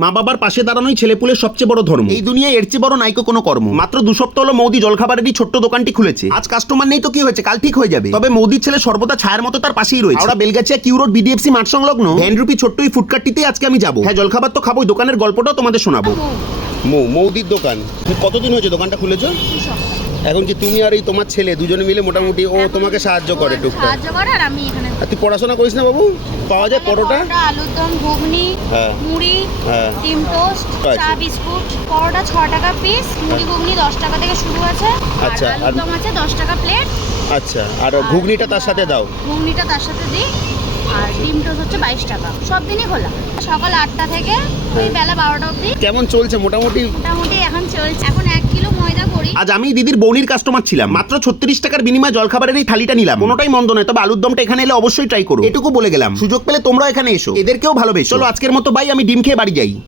মা বাবার পাশে দাঁড়ানোই ছেলেপুলের সবচেয়ে বড় ধর্ম। এই দুনিয়ায় এর চেয়ে বড় নাইকো কোনো কর্ম। মাত্র 2 সপ্তাহ হলো মৌদি জলখাবারেরই ছোট্ট দোকানটি খুলেছে। আজ কাস্টমার নেই তো কি হয়েছে, কাল ঠিক হয়ে যাবে। তবে মৌদির ছেলে সর্বদা ছায়ার মতো তার পাশেই রয়েছে। আমরা বেলগাছিয়া কিউ রোড বিডিএফসি মাঠ সংলগ্ন ভ্যানরূপী ছোট্ট এই ফুডকার্টটিতেই আজকে আমি যাবো। হ্যাঁ, জলখাবার তো খাবোই, দোকানের গল্পটাও তোমাদের শোনাবো। মৌদির দোকান কতদিন হয়েছে দোকানটা খুলেছো? এখন কি তুমি আর এই তোমার ছেলে দুজনে মিলে মোটামুটি ও তোমাকে সাহায্য করে টুকটাক? সাহায্য করে আর আমি এখানে। আর তুই পড়াশোনা করিস না বাবু? পাওয়া যায় পরোটা, আলুর দম, ঘুগনি, হ্যাঁ, মুড়ি, হ্যাঁ, ডিম টোস্ট, আচ্ছা। চা বিস্কুট। পরোটা 6 টাকা পিস, মুড়ি ঘুগনি 10 টাকা থেকে শুরু আছে। আচ্ছা, আর আলুর দম আছে 10 টাকা প্লেট। আচ্ছা, আর ঘুগনিটা তার সাথে দাও? ঘুগনিটা তার সাথে দিই। আর ডিম টোস্ট হচ্ছে 22 টাকা। সব দিনই খোলা, সকাল 8টা থেকে ওই বেলা 12টা অবধি। কেমন চলছে মোটামুটি? মোটামুটি এখন চলছে। এখন 1 কিলো ময়দা করি। আজ আমি দিদির বৌনির কাস্টমার ছিলাম। মাত্র 36 টাকার বিনিময়ে জলখাবারের এই থালিটা নিলাম। কোনোটাই মন্দ নয়, তবে আলুর দমটা এখানে এলে অবশ্যই ট্রাই করো। এটুকু বলে গেলাম, সুযোগ পেলে তোমরাও এখানে এসো, এদেরকেও ভালোবেসো। চলো আজকের মতো বাই, আমি ডিম খেয়ে বাড়ি যাই।